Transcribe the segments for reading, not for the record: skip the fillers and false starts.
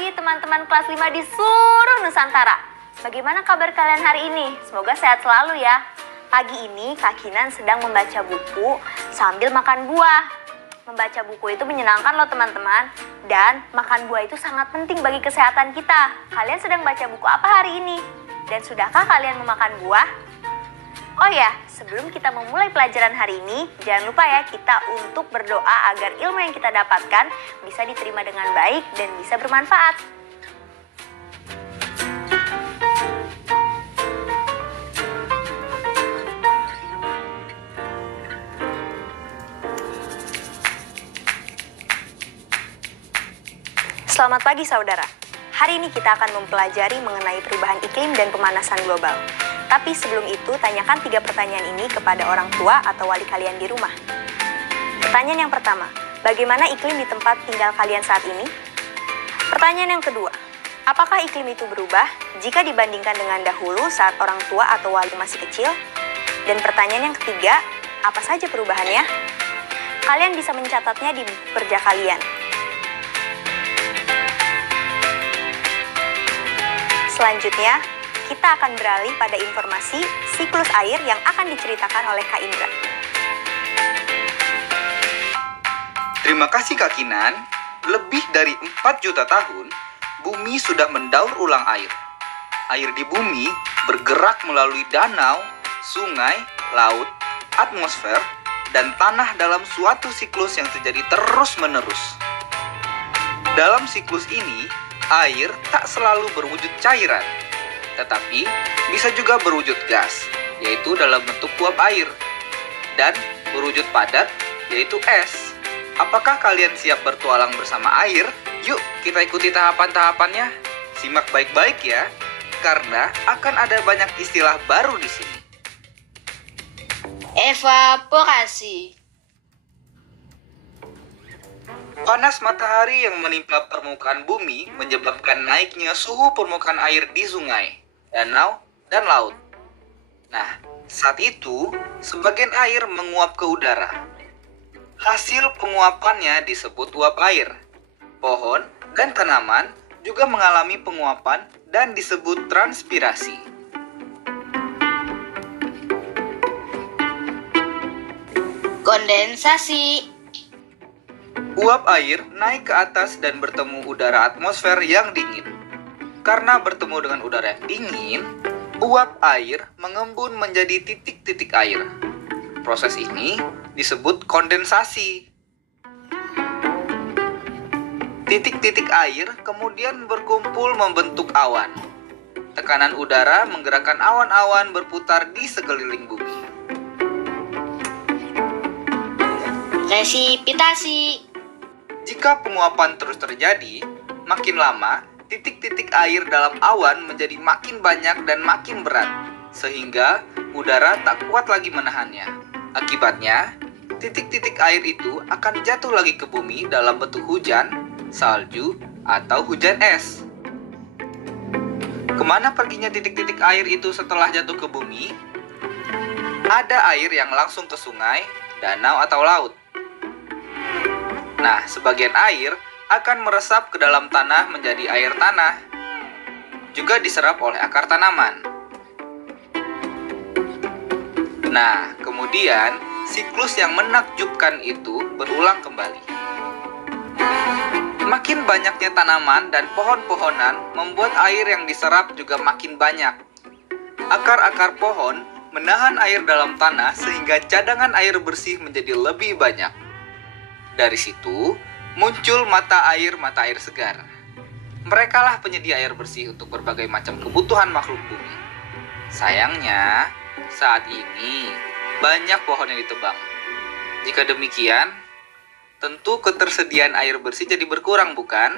pagi teman-teman kelas 5 di seluruh Nusantara. Bagaimana kabar kalian hari ini? Semoga sehat selalu ya. Pagi ini Kak Kinan sedang membaca buku sambil makan buah. Membaca buku itu menyenangkan loh teman-teman. Dan makan buah itu sangat penting bagi kesehatan kita. Kalian sedang baca buku apa hari ini? Dan sudahkah kalian memakan buah? Oh ya, sebelum kita memulai pelajaran hari ini, jangan lupa ya kita untuk berdoa agar ilmu yang kita dapatkan bisa diterima dengan baik dan bisa bermanfaat. Selamat pagi saudara. Hari ini kita akan mempelajari mengenai perubahan iklim dan pemanasan global. Tapi sebelum itu, tanyakan 3 pertanyaan ini kepada orang tua atau wali kalian di rumah. Pertanyaan yang pertama, bagaimana iklim di tempat tinggal kalian saat ini? Pertanyaan yang kedua, apakah iklim itu berubah jika dibandingkan dengan dahulu saat orang tua atau wali masih kecil? Dan pertanyaan yang ketiga, apa saja perubahannya? Kalian bisa mencatatnya di buku kerja kalian. Selanjutnya, kita akan beralih pada informasi siklus air yang akan diceritakan oleh Kak Indra. Terima kasih Kak Kinan. Lebih dari 4 juta tahun, bumi sudah mendaur ulang air. Air di bumi bergerak melalui danau, sungai, laut, atmosfer, dan tanah dalam suatu siklus yang terjadi terus-menerus. Dalam siklus ini, air tak selalu berwujud cairan, tetapi bisa juga berwujud gas, yaitu dalam bentuk uap air, dan berwujud padat, yaitu es. Apakah kalian siap bertualang bersama air? Yuk, kita ikuti tahapan-tahapannya. Simak baik-baik ya, karena akan ada banyak istilah baru di sini. Evaporasi. Panas matahari yang menimpa permukaan bumi menyebabkan naiknya suhu permukaan air di sungai, danau, dan laut. Nah, saat itu, sebagian air menguap ke udara. Hasil penguapannya disebut uap air. Pohon dan tanaman juga mengalami penguapan dan disebut transpirasi. Kondensasi. Uap air naik ke atas dan bertemu udara atmosfer yang dingin. Karena bertemu dengan udara yang dingin, uap air mengembun menjadi titik-titik air. Proses ini disebut kondensasi. Titik-titik air kemudian berkumpul membentuk awan. Tekanan udara menggerakkan awan-awan berputar di sekeliling bumi. Resipitasi. Jika penguapan terus terjadi, makin lama titik-titik air dalam awan menjadi makin banyak dan makin berat, sehingga udara tak kuat lagi menahannya. Akibatnya, titik-titik air itu akan jatuh lagi ke bumi dalam bentuk hujan, salju, atau hujan es. Kemana perginya titik-titik air itu setelah jatuh ke bumi? Ada air yang langsung ke sungai, danau, atau laut. Nah, sebagian air akan meresap ke dalam tanah menjadi air tanah. Juga diserap oleh akar tanaman. Nah, kemudian siklus yang menakjubkan itu berulang kembali. Makin banyaknya tanaman dan pohon-pohonan membuat air yang diserap juga makin banyak. Akar-akar pohon menahan air dalam tanah sehingga cadangan air bersih menjadi lebih banyak. Dari situ, muncul mata air segar. Merekalah penyedia air bersih untuk berbagai macam kebutuhan makhluk bumi. Sayangnya, saat ini banyak pohon yang ditebang. Jika demikian, tentu ketersediaan air bersih jadi berkurang, bukan?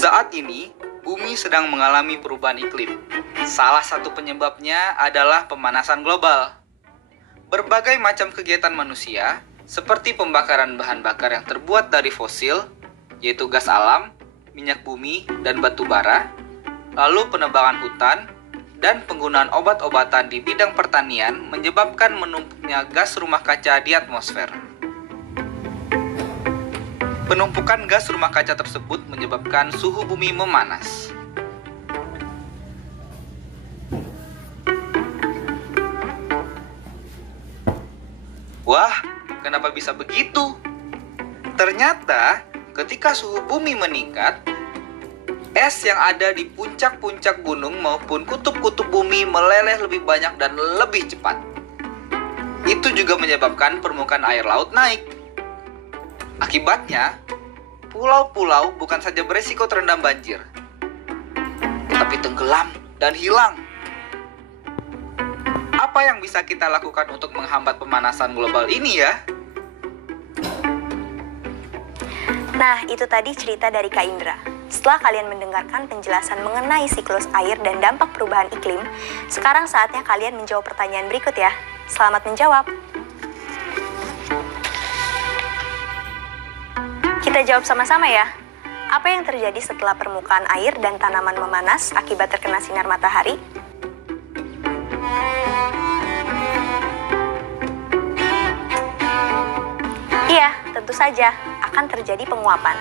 Saat ini, bumi sedang mengalami perubahan iklim. Salah satu penyebabnya adalah pemanasan global. Berbagai macam kegiatan manusia, seperti pembakaran bahan bakar yang terbuat dari fosil, yaitu gas alam, minyak bumi, dan batu bara, lalu penebangan hutan, dan penggunaan obat-obatan di bidang pertanian menyebabkan menumpuknya gas rumah kaca di atmosfer. Penumpukan gas rumah kaca tersebut menyebabkan suhu bumi memanas. Wah, kenapa bisa begitu? Ternyata, ketika suhu bumi meningkat, es yang ada di puncak-puncak gunung maupun kutub-kutub bumi meleleh lebih banyak dan lebih cepat. Itu juga menyebabkan permukaan air laut naik. Akibatnya, pulau-pulau bukan saja beresiko terendam banjir, tapi tenggelam dan hilang. Apa yang bisa kita lakukan untuk menghambat pemanasan global ini ya? Nah, itu tadi cerita dari Kak Indra. Setelah kalian mendengarkan penjelasan mengenai siklus air dan dampak perubahan iklim, sekarang saatnya kalian menjawab pertanyaan berikut ya. Selamat menjawab. Kita jawab sama-sama ya. Apa yang terjadi setelah permukaan air dan tanaman memanas akibat terkena sinar matahari? Iya, tentu saja akan terjadi penguapan.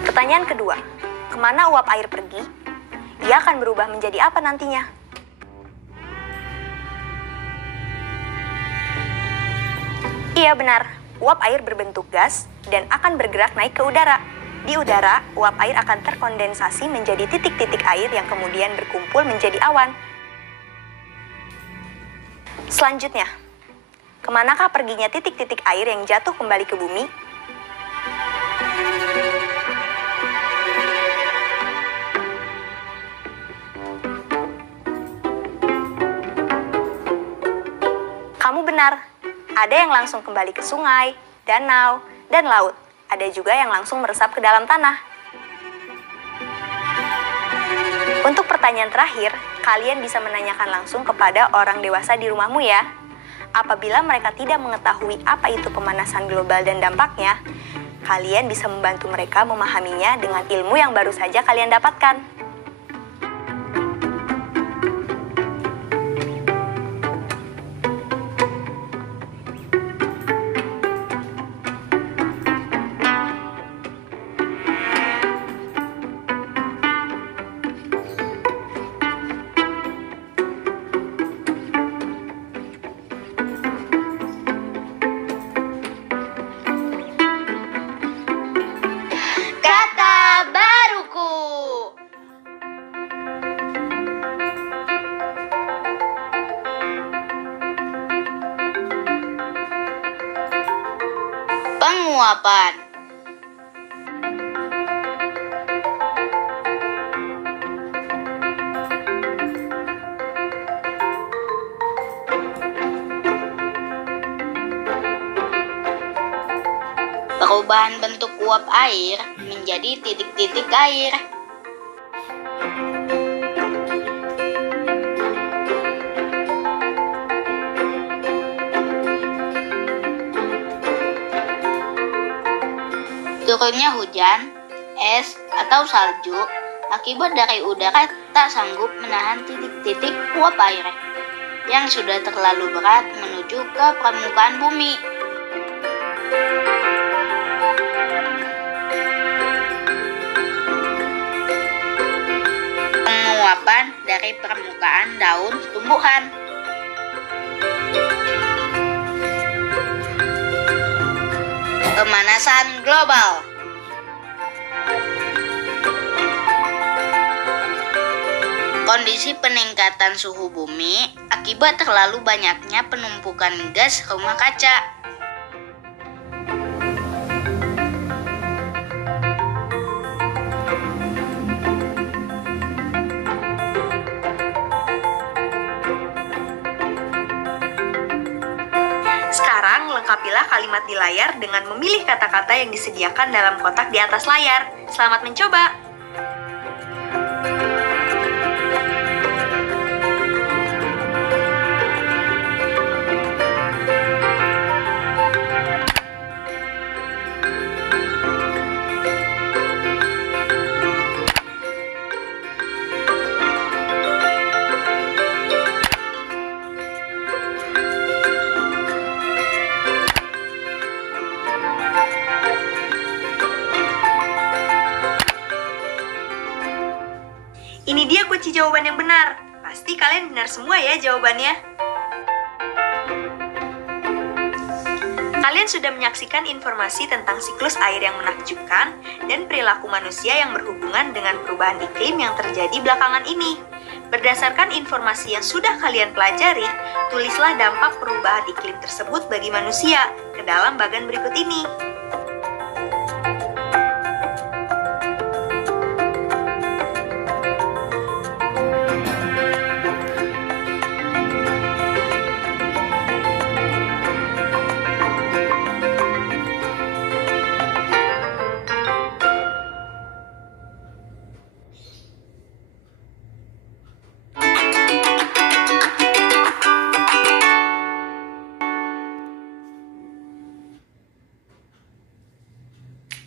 Pertanyaan kedua, kemana uap air pergi? Ia akan berubah menjadi apa nantinya? Iya benar, uap air berbentuk gas dan akan bergerak naik ke udara. Di udara, uap air akan terkondensasi menjadi titik-titik air yang kemudian berkumpul menjadi awan. Selanjutnya, kemanakah perginya titik-titik air yang jatuh kembali ke bumi? Kamu benar, ada yang langsung kembali ke sungai, danau, dan laut. Ada juga yang langsung meresap ke dalam tanah. Untuk pertanyaan terakhir, kalian bisa menanyakan langsung kepada orang dewasa di rumahmu ya. Apabila mereka tidak mengetahui apa itu pemanasan global dan dampaknya, kalian bisa membantu mereka memahaminya dengan ilmu yang baru saja kalian dapatkan. Kata baruku. Penguapan. Perubahan bentuk uap air menjadi titik-titik air. Turunnya hujan, es, atau salju akibat dari udara tak sanggup menahan titik-titik uap air yang sudah terlalu berat menuju ke permukaan bumi. Penguapan dari permukaan daun tumbuhan. Pemanasan global. Kondisi peningkatan suhu bumi akibat terlalu banyaknya penumpukan gas rumah kaca. Sekarang, lengkapilah kalimat di layar dengan memilih kata-kata yang disediakan dalam kotak di atas layar. Selamat mencoba! kunci jawaban yang benar. Pasti kalian benar semua ya jawabannya. Kalian sudah menyaksikan informasi tentang siklus air yang menakjubkan dan perilaku manusia yang berhubungan dengan perubahan iklim yang terjadi belakangan ini. Berdasarkan informasi yang sudah kalian pelajari, tulislah dampak perubahan iklim tersebut bagi manusia ke dalam bagan berikut ini.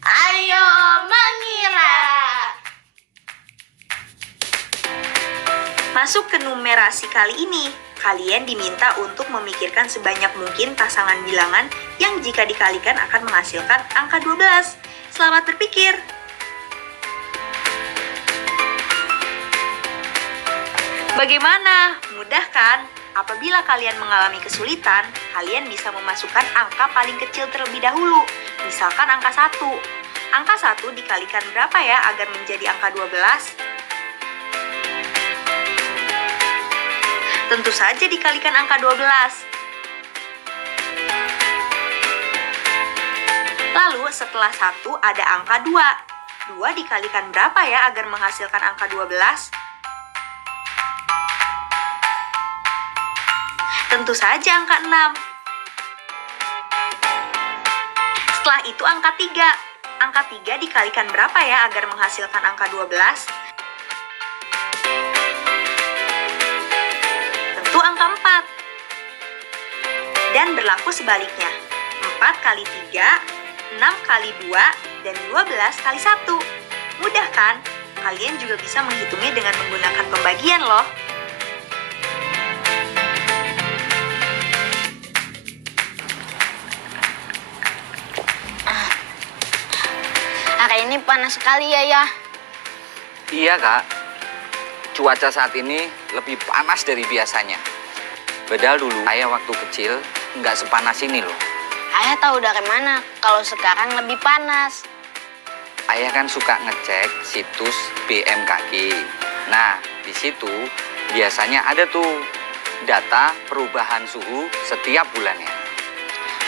Ayo mengira. Masuk ke numerasi kali ini, kalian diminta untuk memikirkan sebanyak mungkin pasangan bilangan yang jika dikalikan akan menghasilkan angka 12. Selamat berpikir! Bagaimana? Mudah kan? Apabila kalian mengalami kesulitan, kalian bisa memasukkan angka paling kecil terlebih dahulu. Misalkan angka 1. Angka 1 dikalikan berapa ya agar menjadi angka 12? Tentu saja dikalikan angka 12. Lalu setelah 1 ada angka 2. 2 dikalikan berapa ya agar menghasilkan angka 12? Tentu saja angka 6. Setelah itu angka 3. Angka 3 dikalikan berapa ya agar menghasilkan angka 12? Tentu angka 4. Dan berlaku sebaliknya. 4 kali 3, 6 kali 2, dan 12 kali 1. Mudah kan? Kalian juga bisa menghitungnya dengan menggunakan pembagian loh. Hari ini panas sekali ya. Iya, Kak. Cuaca saat ini lebih panas dari biasanya. Padahal dulu ayah waktu kecil nggak sepanas ini loh. Ayah tahu dari mana kalau sekarang lebih panas? Ayah kan suka ngecek situs BMKG. Nah, di situ biasanya ada tuh data perubahan suhu setiap bulannya.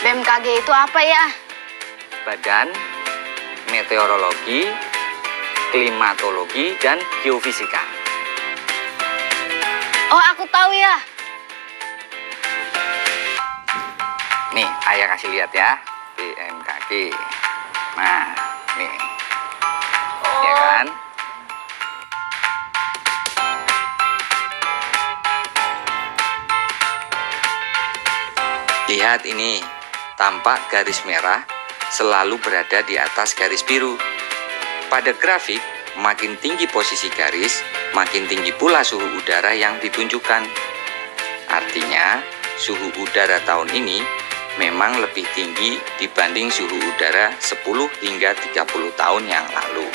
BMKG itu apa ya? Badan Meteorologi, Klimatologi, dan Geofisika. Oh, aku tahu ya. Nih, ayah kasih lihat ya, BMKG. Nah, nih. Ya kan? Lihat ini, tampak garis merah selalu berada di atas garis biru. Pada grafik, makin tinggi posisi garis, makin tinggi pula suhu udara yang ditunjukkan. Artinya, suhu udara tahun ini memang lebih tinggi dibanding suhu udara 10 hingga 30 tahun yang lalu.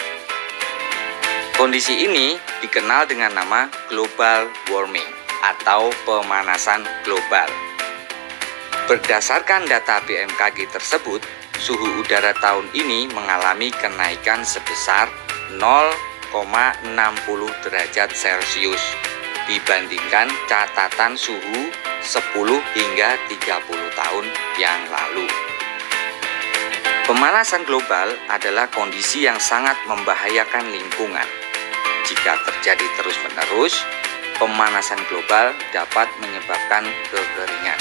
Kondisi ini dikenal dengan nama global warming atau pemanasan global. Berdasarkan data BMKG tersebut, suhu udara tahun ini mengalami kenaikan sebesar 0,60 derajat Celcius dibandingkan catatan suhu 10 hingga 30 tahun yang lalu. Pemanasan global adalah kondisi yang sangat membahayakan lingkungan. Jika terjadi terus-menerus, pemanasan global dapat menyebabkan kekeringan,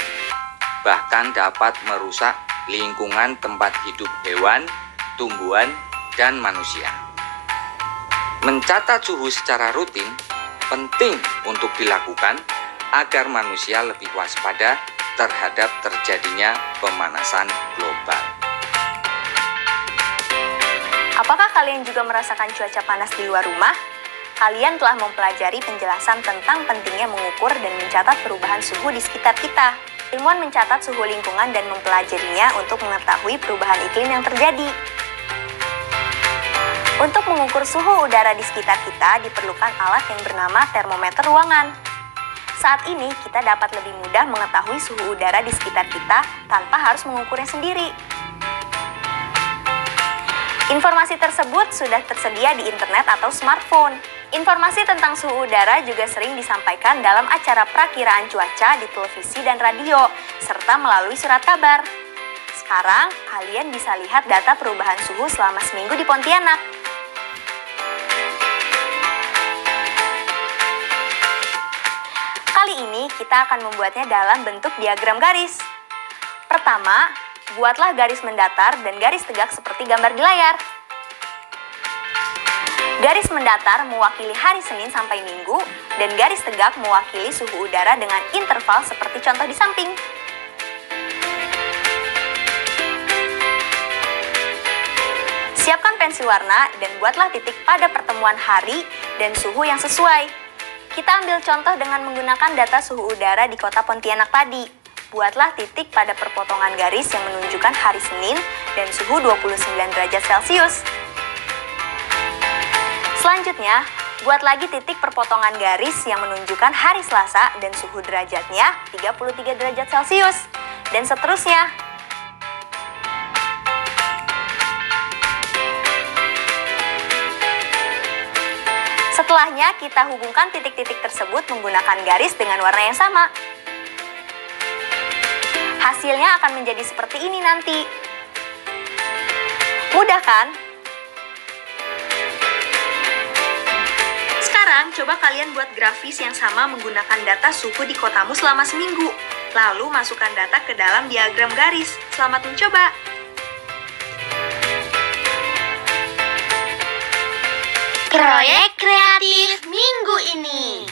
bahkan dapat merusak lingkungan tempat hidup hewan, tumbuhan, dan manusia. Mencatat suhu secara rutin penting untuk dilakukan agar manusia lebih waspada terhadap terjadinya pemanasan global. Apakah kalian juga merasakan cuaca panas di luar rumah? Kalian telah mempelajari penjelasan tentang pentingnya mengukur dan mencatat perubahan suhu di sekitar kita. Ilmuwan mencatat suhu lingkungan dan mempelajarinya untuk mengetahui perubahan iklim yang terjadi. Untuk mengukur suhu udara di sekitar kita diperlukan alat yang bernama termometer ruangan. Saat ini kita dapat lebih mudah mengetahui suhu udara di sekitar kita tanpa harus mengukurnya sendiri. Informasi tersebut sudah tersedia di internet atau smartphone. Informasi tentang suhu udara juga sering disampaikan dalam acara perakiraan cuaca di televisi dan radio, serta melalui surat kabar. Sekarang, kalian bisa lihat data perubahan suhu selama seminggu di Pontianak. Kali ini kita akan membuatnya dalam bentuk diagram garis. Pertama, buatlah garis mendatar dan garis tegak seperti gambar di layar. Garis mendatar mewakili hari Senin sampai Minggu, dan garis tegak mewakili suhu udara dengan interval seperti contoh di samping. Siapkan pensil warna dan buatlah titik pada pertemuan hari dan suhu yang sesuai. Kita ambil contoh dengan menggunakan data suhu udara di kota Pontianak tadi. Buatlah titik pada perpotongan garis yang menunjukkan hari Senin dan suhu 29 derajat Celcius. Selanjutnya, buat lagi titik perpotongan garis yang menunjukkan hari Selasa dan suhu derajatnya 33 derajat Celcius. Dan seterusnya. Setelahnya, kita hubungkan titik-titik tersebut menggunakan garis dengan warna yang sama. Hasilnya akan menjadi seperti ini nanti. Mudah kan? Sekarang, coba kalian buat grafis yang sama menggunakan data suhu di kotamu selama seminggu. Lalu, masukkan data ke dalam diagram garis. Selamat mencoba! Proyek kreatif minggu ini.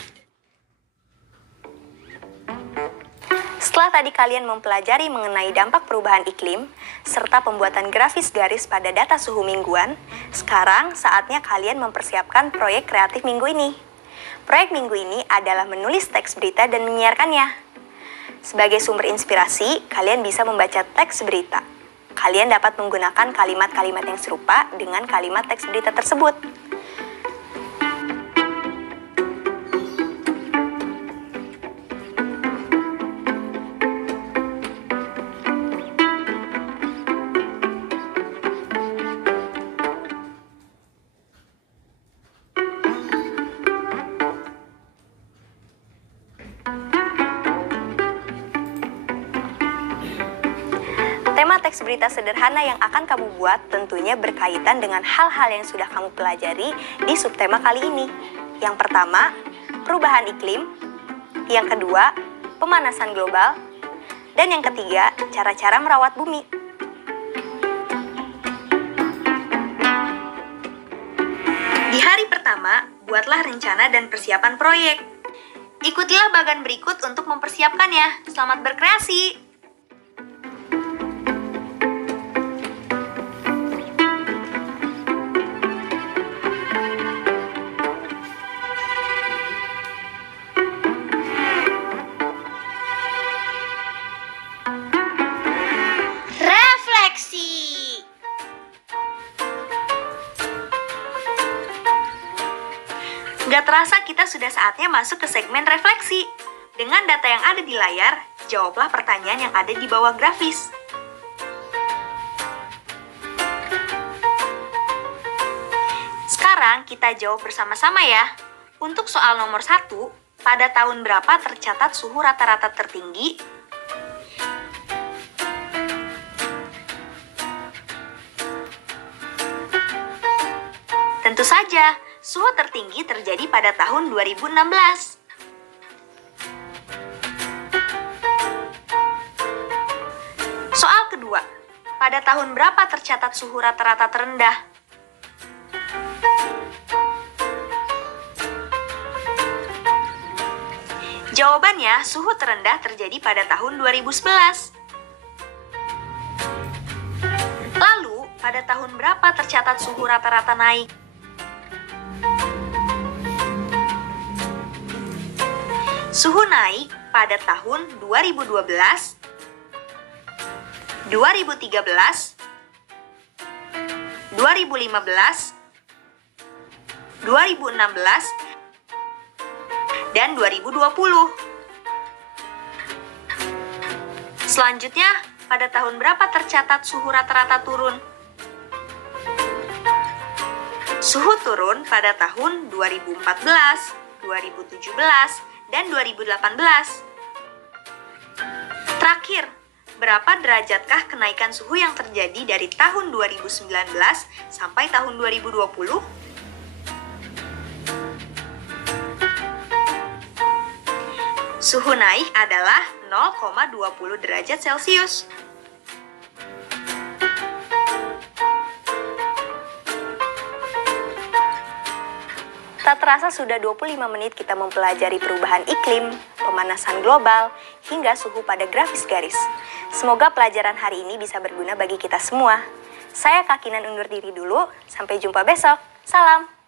Setelah tadi kalian mempelajari mengenai dampak perubahan iklim, serta pembuatan grafis garis pada data suhu mingguan, sekarang saatnya kalian mempersiapkan proyek kreatif minggu ini. Proyek minggu ini adalah menulis teks berita dan menyiarkannya. Sebagai sumber inspirasi, kalian bisa membaca teks berita. Kalian dapat menggunakan kalimat-kalimat yang serupa dengan kalimat teks berita tersebut. Tema teks berita sederhana yang akan kamu buat tentunya berkaitan dengan hal-hal yang sudah kamu pelajari di subtema kali ini. Yang pertama, perubahan iklim. Yang kedua, pemanasan global. Dan yang ketiga, cara-cara merawat bumi. Di hari pertama, buatlah rencana dan persiapan proyek. Ikutilah bagan berikut untuk mempersiapkannya. Selamat berkreasi! Gak terasa kita sudah saatnya masuk ke segmen refleksi. Dengan data yang ada di layar, jawablah pertanyaan yang ada di bawah grafis. Sekarang kita jawab bersama-sama ya. Untuk soal nomor 1, pada tahun berapa tercatat suhu rata-rata tertinggi? Tentu saja, suhu tertinggi terjadi pada tahun 2016. Soal kedua, pada tahun berapa tercatat suhu rata-rata terendah? Jawabannya, suhu terendah terjadi pada tahun 2011. Lalu, pada tahun berapa tercatat suhu rata-rata naik? Suhu naik pada tahun 2012, 2013, 2015, 2016, dan 2020. Selanjutnya, pada tahun berapa tercatat suhu rata-rata turun? Suhu turun pada tahun 2014, 2017, dan 2018. Terakhir, berapa derajatkah kenaikan suhu yang terjadi dari tahun 2019 sampai tahun 2020? Suhu naik adalah 0,20 derajat Celcius. Tak terasa sudah 25 menit kita mempelajari perubahan iklim, pemanasan global, hingga suhu pada grafis garis. Semoga pelajaran hari ini bisa berguna bagi kita semua. Saya Kak Kinan undur diri dulu, sampai jumpa besok. Salam!